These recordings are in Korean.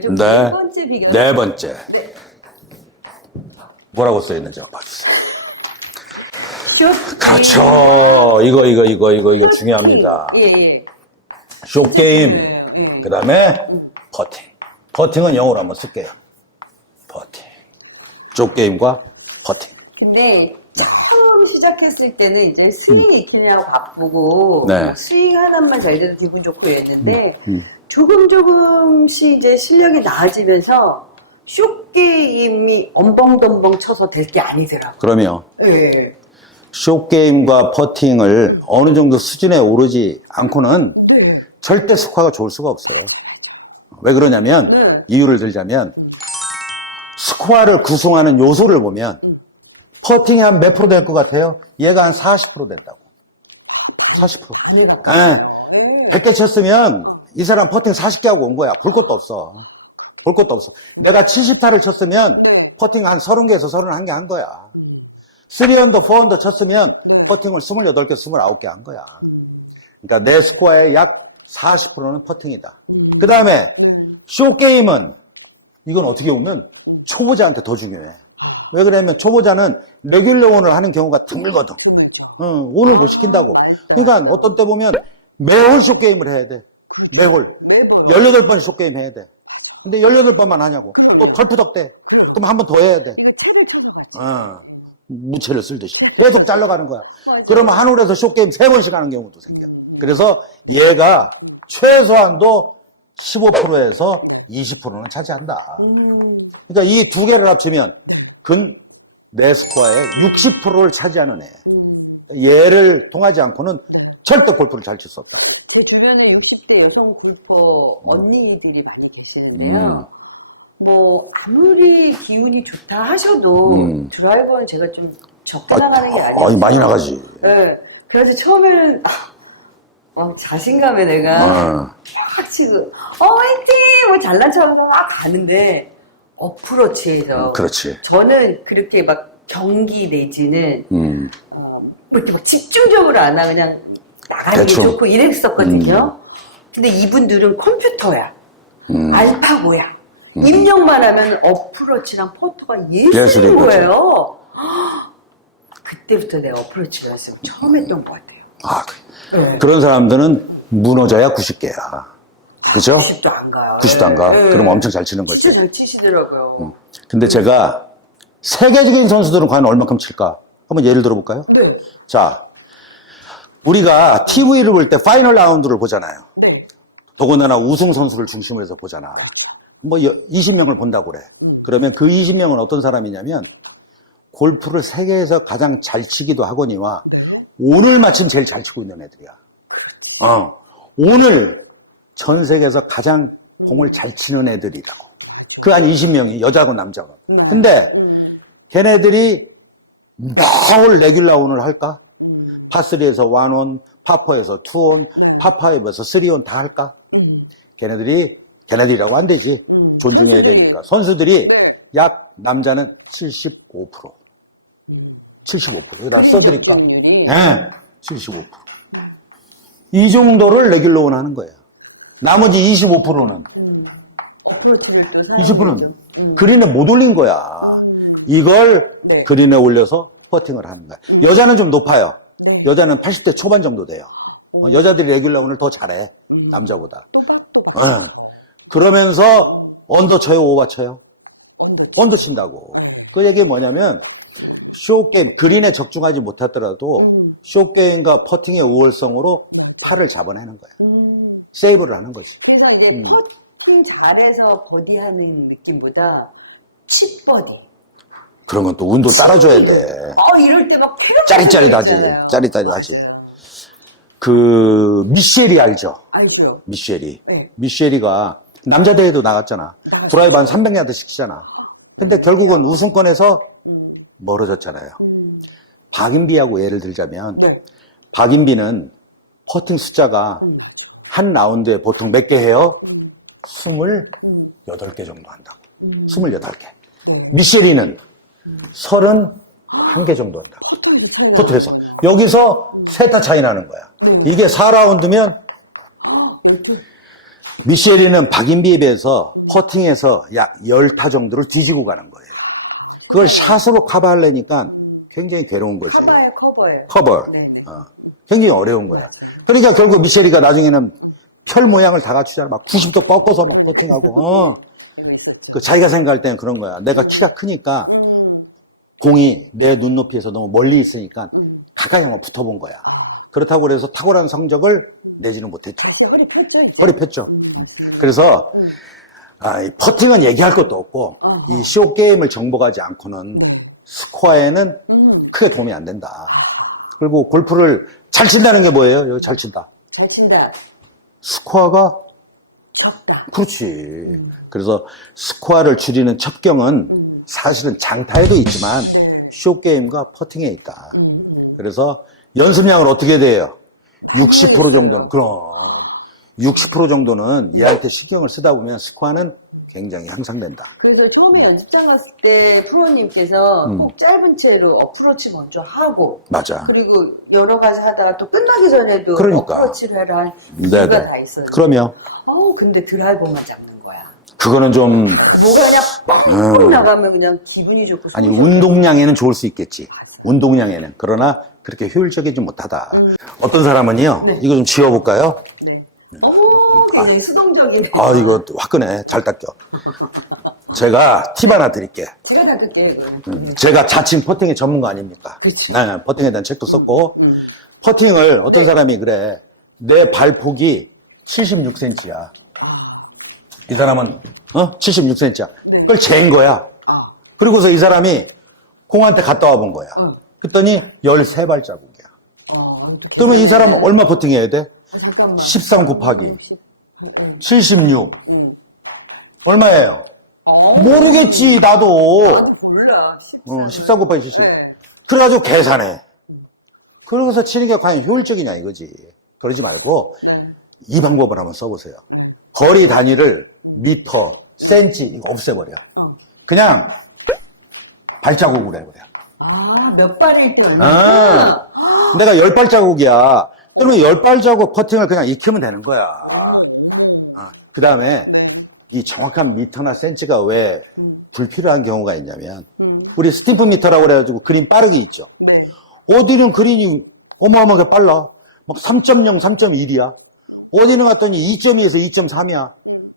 중 네. 첫 번째 비결. 네 번째. 네. 뭐라고 써있는지 한번 봐주세요. 쇼- 그렇죠. 이거, 이거, 이거, 이거, 이거 중요합니다. 예, 예. 쇼게임. 네, 예. 그 다음에 퍼팅. 퍼팅은 영어로 한번 쓸게요. 퍼팅. 쇼게임과 퍼팅. 근데 처음 시작했을 때는 이제 스윙 익히느라고 바쁘고 음. 네. 스윙 하나만 잘 돼도 기분 좋고 이랬는데 음. 조금 조금씩 이제 실력이 나아지면서 쇼게임이 엄벙덤벙 쳐서 될 게 아니더라고요. 그러면 예. 쇼게임과 퍼팅을 어느 정도 수준에 오르지 않고는 네. 절대 스코어가 좋을 수가 없어요. 왜 그러냐면 네. 이유를 들자면 스코어를 구성하는 요소를 보면 퍼팅이 한 몇 프로 될 것 같아요? 얘가 한 40% 된다고. 40%. 예. 100개 쳤으면 이 사람 퍼팅 40개 하고 온 거야. 볼 것도 없어. 볼 것도 없어. 내가 70타를 쳤으면 퍼팅 한 30개에서 31개 한 거야. 3언더, 4언더 쳤으면 퍼팅을 28개, 29개 한 거야. 그러니까 내 스코어의 약 40%는 퍼팅이다. 그 다음에 쇼게임은 이건 어떻게 보면 초보자한테 더 중요해. 왜 그러냐면 초보자는 레귤러온을 하는 경우가 드물거든. 어, 오늘 못 시킨다고. 그러니까 어떤 때 보면 매홀 쇼게임을 해야 돼. 매홀. 18번 쇼게임 해야 돼. 근데 18번만 하냐고. 또 털푸덕대. 그럼 한 번 더 해야 돼. 어, 무채를 쓸듯이. 계속 잘라가는 거야. 그러면 한 홀에서 쇼게임 세 번씩 하는 경우도 생겨. 그래서 얘가 최소한도 15%에서 20%는 차지한다. 그러니까 이 두 개를 합치면 근 내 스코어의 60%를 차지하는 애. 얘를 통하지 않고는 절대 골프를 잘 칠 수 없다. 제 주변에 60대 여성 골퍼 언니들이 많이 계시는데요. 뭐 아무리 기운이 좋다 하셔도 음. 드라이버는 제가 좀 적게 나가는 게 아니에요. 아니, 많이 나가지. 네. 그래서 처음에는 아, 어, 자신감에 내가 어. 팍 치고 어 화이팅! 뭐 잘난 척하고 막 가는데 어프로치에서 그렇지. 저는 그렇게 막 경기 내지는 음. 어, 뭐 이렇게 막 집중적으로 안 하고 그냥 나가는 게 대충. 좋고 이랬었거든요. 근데 이분들은 컴퓨터야. 음. 알파고야. 입력만 하면 어프로치랑 퍼터가 예술인 예술인 거죠. 거예요. 헉, 그때부터 내가 어프로치를 연습 처음 했던 것 같아요. 아, 그- 네. 그런 사람들은 무너져야 90개야. 그죠? 90도 안 가요. 90도 안 가? 네. 그럼 엄청 잘 치는 거지. 진짜 잘 치시더라고요. 근데 제가 세계적인 선수들은 과연 얼마큼 칠까? 한번 예를 들어볼까요? 네. 자, 우리가 TV를 볼 때 파이널 라운드를 보잖아요. 네. 더군다나 우승 선수를 중심으로 해서 보잖아. 뭐 20명을 본다고 그래. 그러면 그 20명은 어떤 사람이냐면 골프를 세계에서 가장 잘 치기도 하거니와 오늘 마침 제일 잘 치고 있는 애들이야. 어. 오늘 전 세계에서 가장 공을 잘 치는 애들이라고. 그 한 20명이 여자고 남자고. 근데 걔네들이 매월 레귤라온을 할까? 파3에서 원온, 파4에서 투온, 파5에서 쓰리온 다 할까? 걔네들이, 걔네들이라고 안 되지. 존중해야 되니까. 선수들이 약 남자는 75%. 75%. 여기다 써드릴까? 예, 75%. 이 정도를 레귤로온 하는 거예요. 나머지 25%는, 20%는 그린에 못 올린 거야. 이걸 네. 그린에 올려서 퍼팅을 하는 거야. 여자는 좀 높아요. 네. 여자는 80대 초반 정도 돼요. 어, 여자들이 레귤라온을 더 잘해. 남자보다. 어. 그러면서 언더 쳐요, 오버 쳐요? 언더 친다고. 그 얘기 뭐냐면 쇼게임, 그린에 적중하지 못하더라도 쇼게임과 퍼팅의 우월성으로 팔을 잡아내는 거야. 세이브를 하는 거지. 그래서 이제 음. 퍼팅 잘해서 버디하는 느낌보다 칩 버디. 그런 건 또 운도 따라줘야 돼. 어 이럴 때막 짜릿짜릿하지. 짜릿짜릿하지. 그 미셸이 알죠? 알죠. 미셸이. 네. 미셸이가 남자 대회도 나갔잖아. 드라이브 한 300야드씩 치잖아. 근데 결국은 우승권에서 멀어졌잖아요. 박인비하고 예를 들자면 네. 박인비는 퍼팅 숫자가 한 라운드에 보통 몇 개 해요? 28개 정도 한다고. 28개. 미셸이는 31개 정도 한다고. 코트에서. 여기서 세 타 차이 나는 거야. 이게 4라운드면 미셸이는 박인비에 비해서 퍼팅에서 약 10타 정도를 뒤지고 가는 거예요. 그걸 샷으로 커버하려니까 굉장히 괴로운 거지. 커버예요, 커버예요. 커버. 네 네. 어, 굉장히 어려운 거야. 그러니까 결국 미셸이가 나중에는 펼 모양을 다 갖추잖아. 막 90도 꺾어서 막 퍼팅하고, 어. 그 자기가 생각할 때는 그런 거야. 내가 키가 크니까 공이 내 눈높이에서 너무 멀리 있으니까 가까이 한번 붙어본 거야. 그렇다고 그래서 탁월한 성적을 내지는 못했죠. 허리 있죠. 허리 폈죠. 음. 그래서 아, 이 퍼팅은 얘기할 것도 없고 어허. 이쇼 게임을 정복하지 않고는 스코어에는 음, 크게 도움이 안 된다. 그리고 골프를 잘 친다는 게 뭐예요? 여기 잘 친다. 잘 친다. 스코어가 적다. 그렇지. 그래서 스코어를 줄이는 첩경은 사실은 장타에도 있지만 쇼 게임과 퍼팅에 있다. 음, 음. 그래서 연습량을 어떻게 돼요? 60% 정도는 그럼 60% 정도는 얘한테 신경을 쓰다 보면 스코어는 굉장히 향상된다. 그러니까 처음에 연습장 갔을 때 프로님께서 음. 꼭 짧은 채로 어프로치 먼저 하고 맞아. 그리고 여러 가지 하다가 또 끝나기 전에도 그러니까. 어프로치를 해라 한 네네. 이유가 다 있어요. 그러면 어우 근데 드라이버만 잡는 거야. 그거는 좀 뭐가 그냥 뻥 나가면 그냥 기분이 좋고 음. 아니 운동량에는 좋을 수 있겠지. 운동량에는 그러나 그렇게 효율적이지 못하다. 어떤 사람은요. 네. 이거 좀 지워볼까요? 좋고. 어머 굉장히 수동적이네. 아 이거 화끈해. 잘 닦여. 제가 팁 하나 드릴게. 제가 닦을게요. 그럼. 제가 자칭 퍼팅의 전문가 아닙니까? 그치. 네, 퍼팅에 대한 책도 썼고, 퍼팅을 어떤 사람이 그래, 내 발폭이 76cm야. 이 사람은, 어? 76cm야. 그걸 잰 거야. 아, 그리고서 이 사람이 공한테 갔다 와 본 거야. 응. 그랬더니 13발자국이야. 어, 그러면 이 사람은 얼마 퍼팅해야 돼? 잠깐만. 13 곱하기 음, 76. 음. 얼마예요? 어, 모르겠지, 나도. 몰라. 어, 14 곱하기 70. 네. 그래가지고 계산해. 그러고서 치는 게 과연 효율적이냐 이거지. 그러지 말고 네. 이 방법을 한번 써보세요. 거리 단위를 미터, 센치 이거 없애버려. 어. 그냥 발자국으로 해버려. 아, 몇 발일 때 얼마? 아, 내가 열 발자국이야. 그러면 열 발자국 퍼팅을 그냥 익히면 되는 거야. 그 다음에 네. 이 정확한 미터나 센치가 왜 불필요한 경우가 있냐면 음. 우리 스팀프 미터라고 그래가지고 그린 빠르기 있죠. 네. 어디는 그린이 어마어마하게 빨라. 막 3.0, 3.1이야. 어디는 갔더니 2.2에서 2.3이야.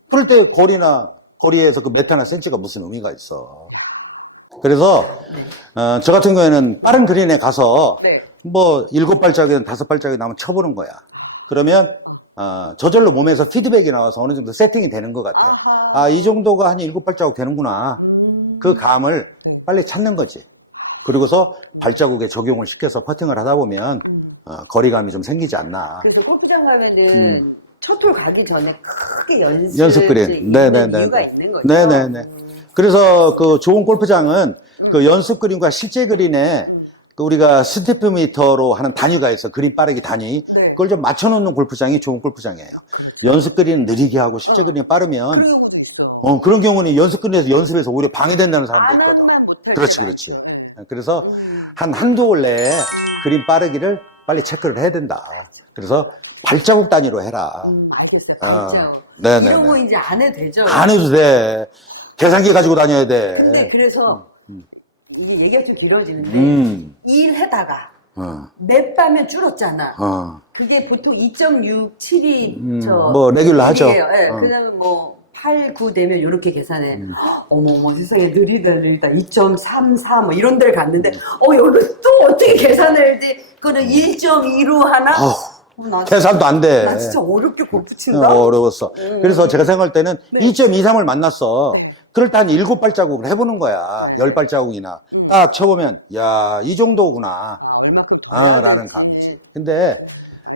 그럴 때 거리나, 거리에서 그 메타나 센치가 무슨 의미가 있어. 그래서, 어, 저 같은 경우에는 빠른 그린에 가서 네. 뭐 일곱 발짝이든 다섯 발짝이 나면 쳐보는 거야. 그러면, 어, 저절로 몸에서 피드백이 나와서 어느 정도 세팅이 되는 것 같아. 아, 이 정도가 한 일곱 발자국 되는구나. 음. 그 감을 빨리 찾는 거지. 그리고서 발자국에 적용을 시켜서 퍼팅을 하다 보면 어, 거리감이 좀 생기지 않나. 그래서 골프장 가면은 첫홀 가기 전에 크게 연습 연습 그린. 네네네. 이유가 있는 거죠. 네네네. 음. 그래서 그 좋은 골프장은 그 연습 그린과 실제 그린에 그 우리가 스티프 미터로 하는 단위가 있어. 그린 빠르기 단위. 네. 그걸 좀 맞춰놓는 골프장이 좋은 골프장이에요. 연습 그린은 느리게 하고 실제 그린이 빠르면 그런 경우도 있어. 어, 그런 경우는 연습 그린에서 연습에서 오히려 방해된다는 사람도 있거든. 그렇지, 그렇지. 있어요. 네. 그래서 한 한두 올 내에 그린 빠르기를 빨리 체크를 해야 된다. 그래서 발자국 단위로 해라. 음, 맞았어요. 아, 진짜. 네네네. 이런 거 이제 안 해도 되죠. 안 해도 돼. 계산기 가지고 다녀야 돼. 근데 그래서 이게 얘기가 좀 길어지는데 음, 일하다가 어, 몇 바면 줄었잖아. 어. 그게 보통 2.67이 음, 저 뭐 레귤러 하죠. 예, 어. 음. 그냥 뭐 8, 9 되면 이렇게 계산해. 어머 어머 세상에 느리다 느리다 2.34 뭐 이런 데를 갔는데 음. 어 여기 또 어떻게 계산해야 돼? 그거는 1.2로 하나? 아우, 어, 나, 계산도 안 돼. 나 진짜 어렵게 골프 친다. 어, 어려웠어. 음. 그래서 제가 생각할 때는 네. 2.23을 만났어. 네. 그럴 때한 7발자국을 해보는 거야. 10발자국이나. 딱 쳐보면, 야, 이 정도구나. 이만큼 아, 라는 감이지. 근데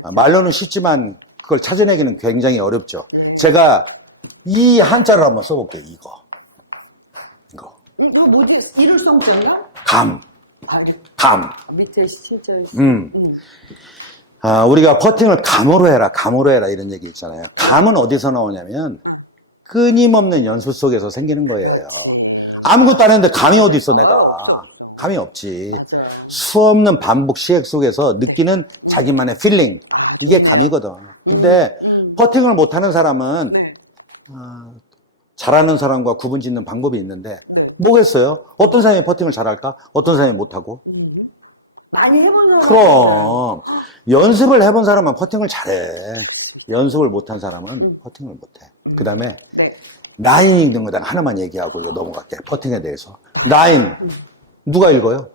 아, 말로는 쉽지만 그걸 찾아내기는 굉장히 어렵죠. 제가 이 한자를 한번 써볼게요. 이거. 이거. 이거 뭐지? 일울성자인가? 감. 아, 감. 밑에 실절. 음. 음. 아, 우리가 퍼팅을 감으로 해라, 감으로 해라 이런 얘기 있잖아요. 감은 어디서 나오냐면 끊임없는 연습 속에서 생기는 거예요. 아무것도 안 했는데 감이 어디 있어 내가. 감이 없지. 수없는 반복 시획 속에서 느끼는 자기만의 필링. 이게 감이거든. 근데 퍼팅을 못하는 사람은 어, 잘하는 사람과 구분 짓는 방법이 있는데 네. 뭐겠어요? 어떤 사람이 퍼팅을 잘할까? 어떤 사람이 못하고? 음. 많이 해보는 그럼 연습을 해본 사람은 퍼팅을 잘해. 연습을 못한 사람은 퍼팅을 못해. 그 다음에 네. 라인 읽는 거 내가 하나만 얘기하고 이거 넘어갈게. 퍼팅에 대해서. 라인 누가 읽어요?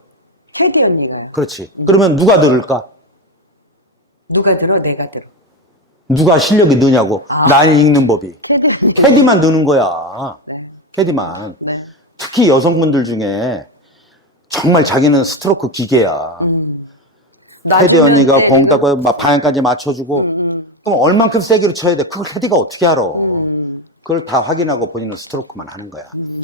테디 언니가 그렇지. 그러면 누가 들을까? 누가 들어 내가 들어 누가 실력이 느냐고. 아. 라인 읽는 법이. 테디 언니 캐디만 느는 거야. 캐디만. 네. 특히 여성분들 중에 정말 자기는 스트로크 기계야. 캐디 놔두면 언니가 돼. 공 따고 막 방향까지 맞춰주고 그럼 얼만큼 세게로 쳐야 돼? 그걸 캐디가 어떻게 알아? 음. 그걸 다 확인하고 본인은 스트로크만 하는 거야.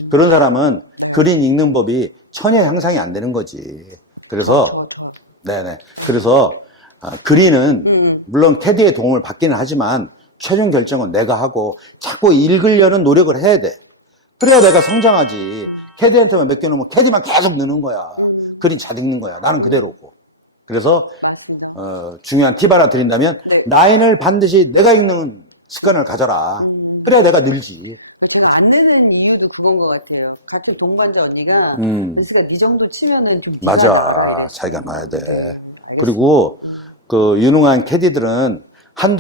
그런 사람은 그린 읽는 법이 천여 향상이 안 되는 거지. 그래서. 네네. 그래서 아, 그린은 음. 물론 캐디의 도움을 받기는 하지만 최종 결정은 내가 하고 자꾸 읽으려는 노력을 해야 돼. 그래야 내가 성장하지. 캐디한테만 맡겨놓으면 캐디만 계속 느는 거야. 그린 잘 읽는 거야. 나는 그대로고. 그래서 어, 중요한 팁 하나 드린다면 네. 라인을 반드시 내가 읽는 습관을 가져라. 그래야 내가 늘지. 제가 안 내는 이유도 그건 것 같아요 같은 동반자 언니가 음. 이 정도 치면은 좀 맞아. 자기가 놔야 돼. 그리고 그 유능한 캐디들은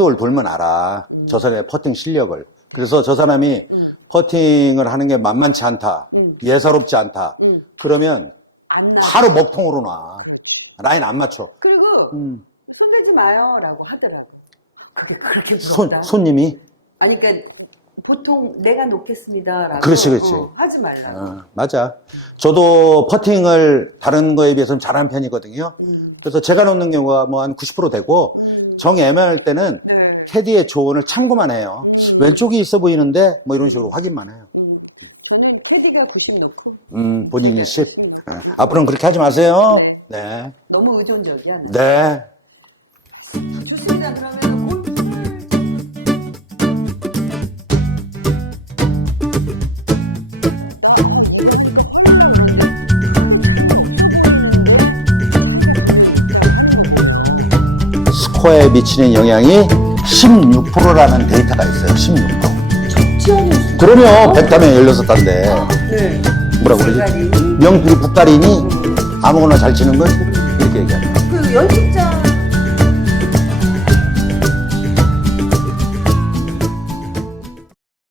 올 돌면 알아. 저 사람의 퍼팅 실력을. 그래서 저 사람이 퍼팅을 하는 게 만만치 않다. 예사롭지 않다. 음. 그러면 안 나. 바로 먹통으로 놔. 라인 안 맞춰. 그리고 음. 손 대지 마요라고 하더라고. 그게 그렇게 손, 부럽다. 손님이? 아니 그러니까 보통 내가 놓겠습니다라고 그렇지, 그렇지. 어, 하지 말라. 어, 맞아. 저도 퍼팅을 다른 거에 비해서는 잘하는 편이거든요. 음. 그래서 제가 놓는 경우가 뭐 한 90% 되고, 정 애매할 때는 네. 캐디의 조언을 참고만 해요. 왼쪽이 있어 보이는데, 뭐 이런 식으로 확인만 해요. 저는 캐디가 90 놓고 음, 본인이 10. 예. 앞으로는 그렇게 하지 마세요. 네. 너무 의존적이야. 네. 좋습니다. 그러면 코어에 미치는 영향이 16%라는 데이터가 있어요. 16%. 적지않은 그러면 백타면 16단데. 네. 뭐라고 그러지? 색깔이 명필이 국가린이 아무거나 잘 치는 걸 이렇게 얘기합니다. 그 연습